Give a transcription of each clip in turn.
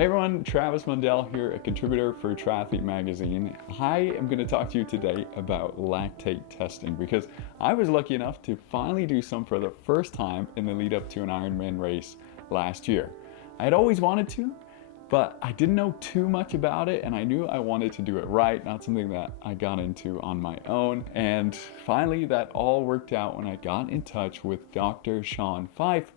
Hey everyone, Travis Mundell here, a contributor for Triathlete magazine. I am going to talk to you today about lactate testing because I was lucky enough to finally do some for the first time in the lead up to an Ironman race last year. I had always wanted to, but I didn't know too much about it, and I knew I wanted to do it right, not something that I got into on my own. And finally that all worked out when I got in touch with Dr. Shawn Fife,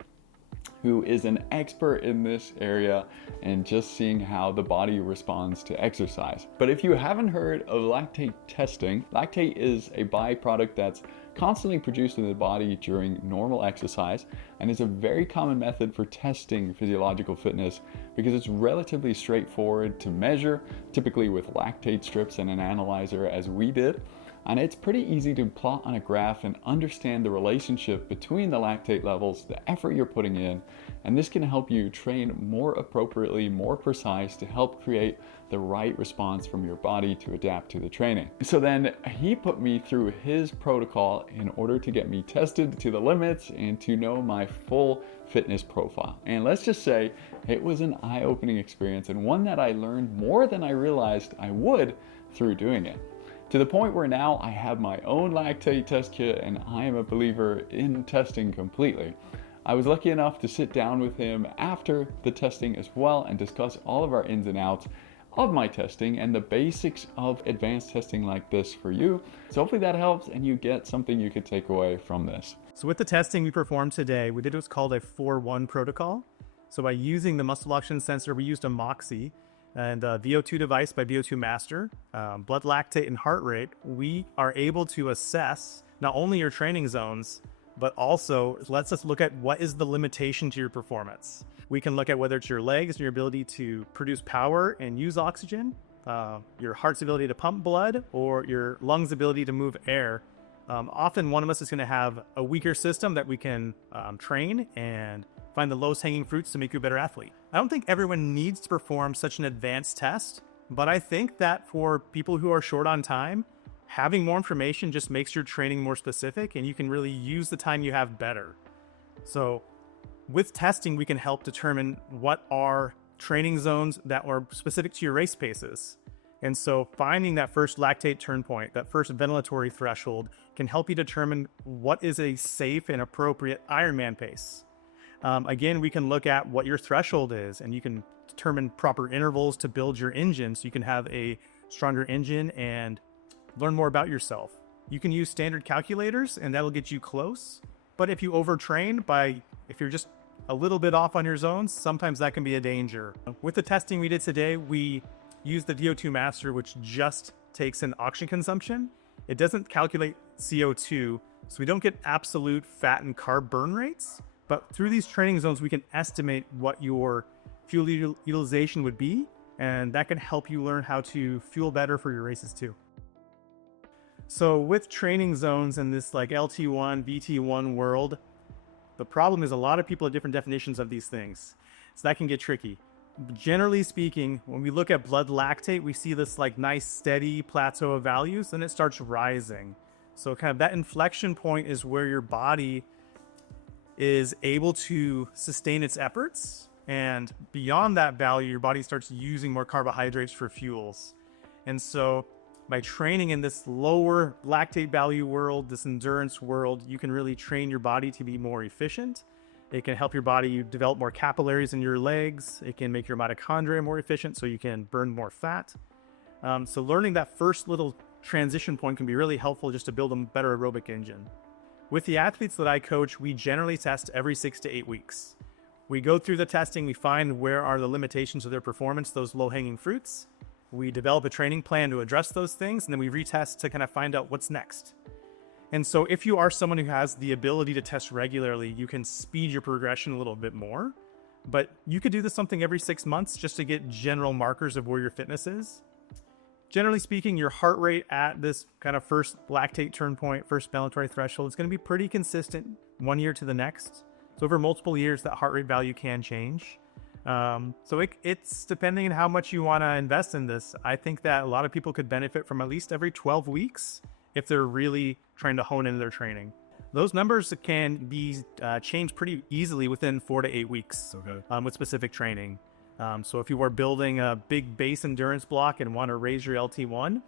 who is an expert in this area and just seeing how the body responds to exercise. But if you haven't heard of lactate testing, lactate is a byproduct that's constantly produced in the body during normal exercise and is a very common method for testing physiological fitness because it's relatively straightforward to measure, typically with lactate strips and an analyzer as we did. And it's pretty easy to plot on a graph and understand the relationship between the lactate levels, the effort you're putting in, and this can help you train more appropriately, more precise to help create the right response from your body to adapt to the training. So then he put me through his protocol in order to get me tested to the limits and to know my full fitness profile. And let's just say it was an eye-opening experience and one that I learned more than I realized I would through doing it. To the point where now I have my own lactate test kit and I am a believer in testing completely. I was lucky enough to sit down with him after the testing as well and discuss all of our ins and outs of my testing and the basics of advanced testing like this for you. So hopefully that helps and you get something you could take away from this. So with the testing we performed today, we did what's called a 4-1 protocol. So by using the muscle oxygen sensor, we used a Moxy and a VO2 device by VO2 Master, blood lactate and heart rate. We are able to assess not only your training zones, but also lets us look at what is the limitation to your performance. We can look at whether it's your legs and your ability to produce power and use oxygen, your heart's ability to pump blood, or your lungs' ability to move air. Often one of us is going to have a weaker system that we can train and find the lowest hanging fruits to make you a better athlete. I don't think everyone needs to perform such an advanced test, but I think that for people who are short on time, having more information just makes your training more specific and you can really use the time you have better. So with testing, we can help determine what are training zones that are specific to your race paces. And so finding that first lactate turn point, that first ventilatory threshold, can help you determine what is a safe and appropriate Ironman pace. Again, we can look at what your threshold is and you can determine proper intervals to build your engine so you can have a stronger engine and learn more about yourself. You can use standard calculators and that'll get you close. But if you overtrain if you're just a little bit off on your zones, sometimes that can be a danger. With the testing we did today, we used the VO2 Master, which just takes in oxygen consumption. It doesn't calculate CO2, so we don't get absolute fat and carb burn rates. But through these training zones, we can estimate what your fuel utilization would be, and that can help you learn how to fuel better for your races too. So with training zones in this like LT1, VT1 world, the problem is a lot of people have different definitions of these things. So that can get tricky. Generally speaking, when we look at blood lactate, we see this like nice steady plateau of values, then it starts rising. So kind of that inflection point is where your body is able to sustain its efforts, and beyond that value, your body starts using more carbohydrates for fuels. And so by training in this lower lactate value world, this endurance world, you can really train your body to be more efficient. It can help your body develop more capillaries in your legs. It can make your mitochondria more efficient so you can burn more fat. So learning that first little transition point can be really helpful just to build a better aerobic engine. With the athletes that I coach, we generally test every 6 to 8 weeks. We go through the testing, we find where are the limitations of their performance, those low-hanging fruits. We develop a training plan to address those things, and then we retest to kind of find out what's next. And so if you are someone who has the ability to test regularly, you can speed your progression a little bit more. But you could do this something every 6 months just to get general markers of where your fitness is. Generally speaking, your heart rate at this kind of first lactate turn point, first ventilatory threshold, is going to be pretty consistent one year to the next. So over multiple years, that heart rate value can change. So it's depending on how much you want to invest in this. I think that a lot of people could benefit from at least every 12 weeks if they're really trying to hone into their training. Those numbers can be changed pretty easily within 4 to 8 weeks. Okay. With specific training. So if you are building a big base endurance block and want to raise your LT1,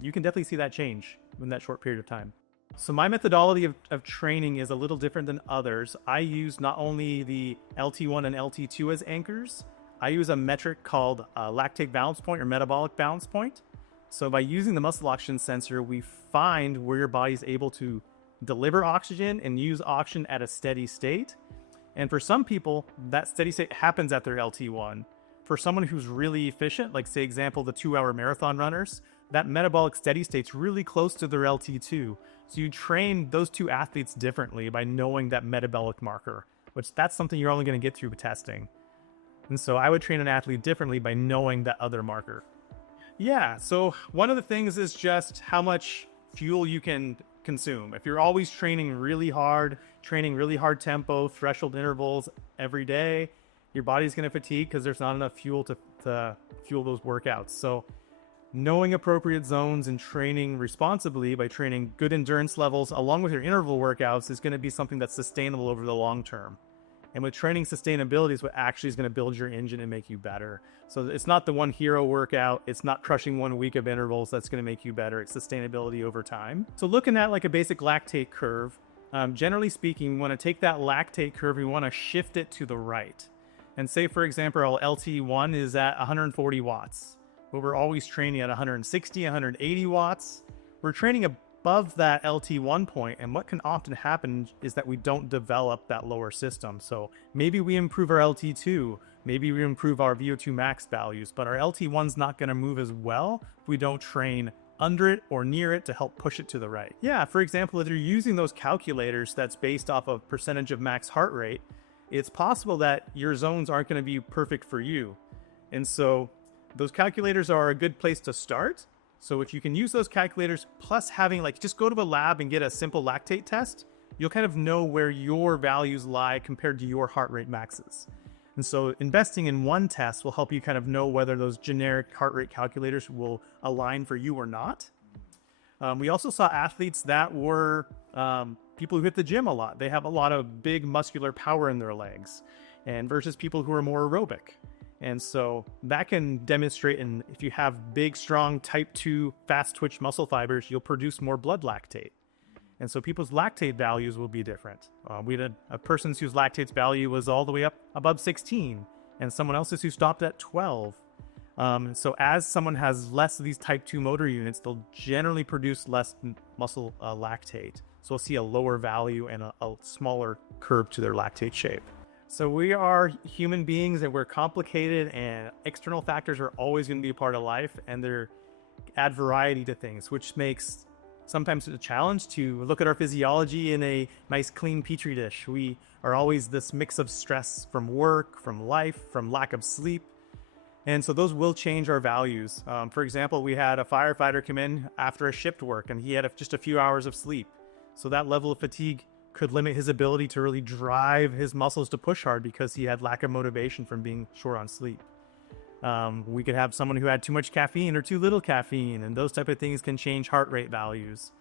you can definitely see that change in that short period of time. So my methodology of training is a little different than others. I use not only the LT1 and LT2 as anchors, I use a metric called lactate balance point or metabolic balance point. So by using the muscle oxygen sensor, we find where your body is able to deliver oxygen and use oxygen at a steady state. And for some people, that steady state happens at their LT1. For someone who's really efficient, like say example, the 2-hour marathon runners, that metabolic steady state's really close to their LT2. So you train those two athletes differently by knowing that metabolic marker, which that's something you're only going to get through testing. And so I would train an athlete differently by knowing that other marker. Yeah, so one of the things is just how much fuel you can consume. If you're always training really hard tempo, threshold intervals every day, your body's going to fatigue because there's not enough fuel to fuel those workouts. So knowing appropriate zones and training responsibly by training good endurance levels along with your interval workouts is going to be something that's sustainable over the long term. And with training, sustainability is what actually is going to build your engine and make you better. So it's not the one hero workout. It's not crushing 1 week of intervals that's going to make you better. It's sustainability over time. So looking at like a basic lactate curve, generally speaking, we want to take that lactate curve, we want to shift it to the right. And say, for example, our LT1 is at 140 watts, but we're always training at 160, 180 watts. We're training above that LT1 point, and what can often happen is that we don't develop that lower system. So maybe we improve our LT2, maybe we improve our VO2 max values, but our LT1's not going to move as well if we don't train under it or near it to help push it to the right. Yeah, for example, if you're using those calculators that's based off of percentage of max heart rate, it's possible that your zones aren't going to be perfect for you. And so those calculators are a good place to start. So if you can use those calculators plus having just go to a lab and get a simple lactate test, you'll kind of know where your values lie compared to your heart rate maxes. And so investing in one test will help you kind of know whether those generic heart rate calculators will align for you or not. We also saw athletes that were people who hit the gym a lot. They have a lot of big muscular power in their legs, and versus people who are more aerobic. And so that can demonstrate, and if you have big, strong type 2 fast twitch muscle fibers, you'll produce more blood lactate. And so people's lactate values will be different. We had a person whose lactate's value was all the way up above 16, and someone else's who stopped at 12. So as someone has less of these type 2 motor units, they'll generally produce less muscle lactate. So we'll see a lower value and a smaller curve to their lactate shape. So we are human beings and we're complicated, and external factors are always going to be a part of life, and they're add variety to things, which makes sometimes a challenge to look at our physiology in a nice clean petri dish. We are always this mix of stress from work, from life, from lack of sleep. And so those will change our values. For example, we had a firefighter come in after a shift work and he had just a few hours of sleep. So that level of fatigue could limit his ability to really drive his muscles to push hard because he had lack of motivation from being short on sleep. We could have someone who had too much caffeine or too little caffeine, and those type of things can change heart rate values.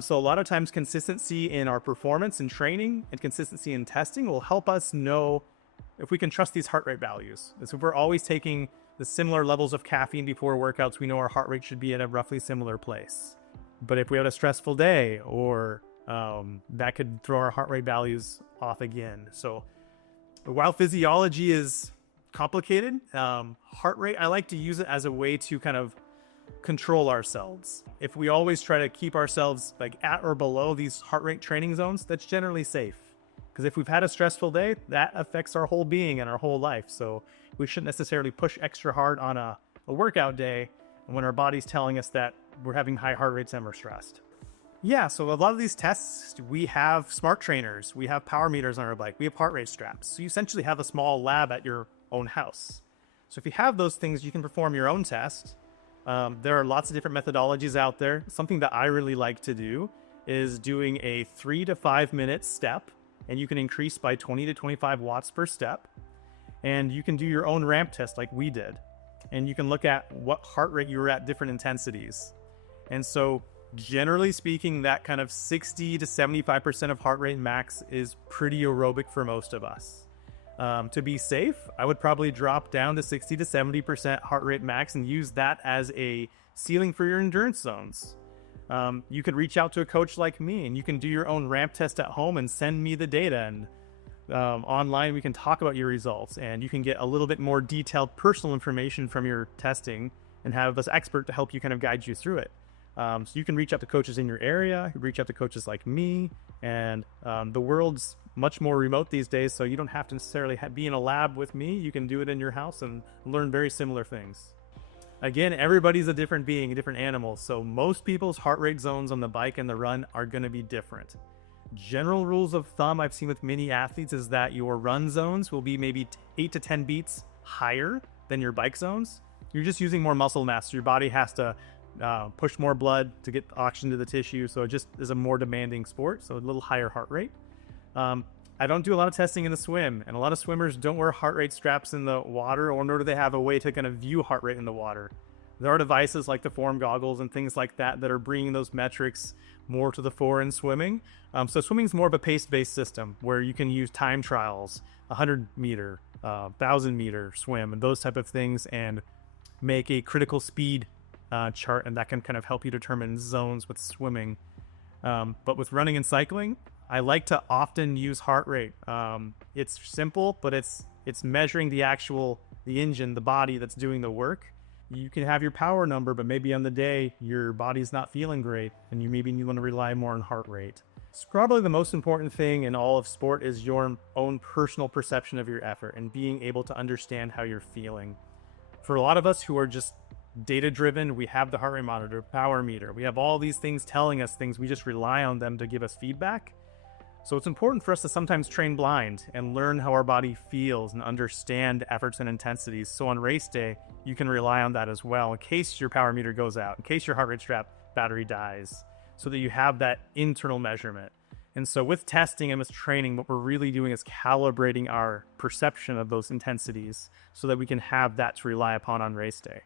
So a lot of times consistency in our performance and training and consistency in testing will help us know if we can trust these heart rate values. And so if we're always taking the similar levels of caffeine before workouts, we know our heart rate should be at a roughly similar place. But if we had a stressful day, or that could throw our heart rate values off again. So while physiology is complicated, heart rate, I like to use it as a way to kind of control ourselves. If we always try to keep ourselves at or below these heart rate training zones, that's generally safe. Because if we've had a stressful day, that affects our whole being and our whole life. So we shouldn't necessarily push extra hard on a workout day when our body's telling us that we're having high heart rates and we're stressed. Yeah, so a lot of these tests, we have smart trainers, we have power meters on our bike, we have heart rate straps. So you essentially have a small lab at your own house. So if you have those things, you can perform your own test. There are lots of different methodologies out there. Something that I really like to do is doing a 3 to 5 minute step, and you can increase by 20 to 25 watts per step. And you can do your own ramp test like we did. And you can look at what heart rate you were at different intensities. And so generally speaking, that kind of 60 to 75% of heart rate max is pretty aerobic for most of us. To be safe, I would probably drop down to 60 to 70% heart rate max and use that as a ceiling for your endurance zones. You could reach out to a coach like me, and you can do your own ramp test at home and send me the data. And online, we can talk about your results, and you can get a little bit more detailed personal information from your testing and have this expert to help you kind of guide you through it. So you can reach out to coaches in your area, reach out to coaches like me, and the world's much more remote these days, so you don't have to necessarily be in a lab with me. You can do it in your house and learn very similar things. Again, everybody's a different being, a different animal, so most people's heart rate zones on the bike and the run are going to be different. General rules of thumb I've seen with many athletes is that your run zones will be maybe 8 to 10 beats higher than your bike zones. You're just using more muscle mass, so your body has to push more blood to get oxygen to the tissue, so it just is a more demanding sport, so a little higher heart rate. I don't do a lot of testing in the swim, and a lot of swimmers don't wear heart rate straps in the water, or nor do they have a way to kind of view heart rate in the water. There are devices like the Form goggles and things like that that are bringing those metrics more to the fore in swimming. So swimming is more of a pace-based system where you can use time trials, 100 meter, 1,000 meter swim, and those type of things, and make a critical speed chart, and that can kind of help you determine zones with swimming. But with running and cycling, I like to often use heart rate. It's simple, but it's measuring the engine, the body that's doing the work. You can have your power number, but maybe on the day your body's not feeling great, and you want to rely more on heart rate. It's probably the most important thing in all of sport is your own personal perception of your effort and being able to understand how you're feeling. For a lot of us who are just data driven, we have the heart rate monitor, power meter, we have all these things telling us things, we just rely on them to give us feedback. So it's important for us to sometimes train blind and learn how our body feels and understand efforts and intensities. So on race day, you can rely on that as well in case your power meter goes out, in case your heart rate strap battery dies, so that you have that internal measurement. And so with testing and with training, what we're really doing is calibrating our perception of those intensities so that we can have that to rely upon on race day.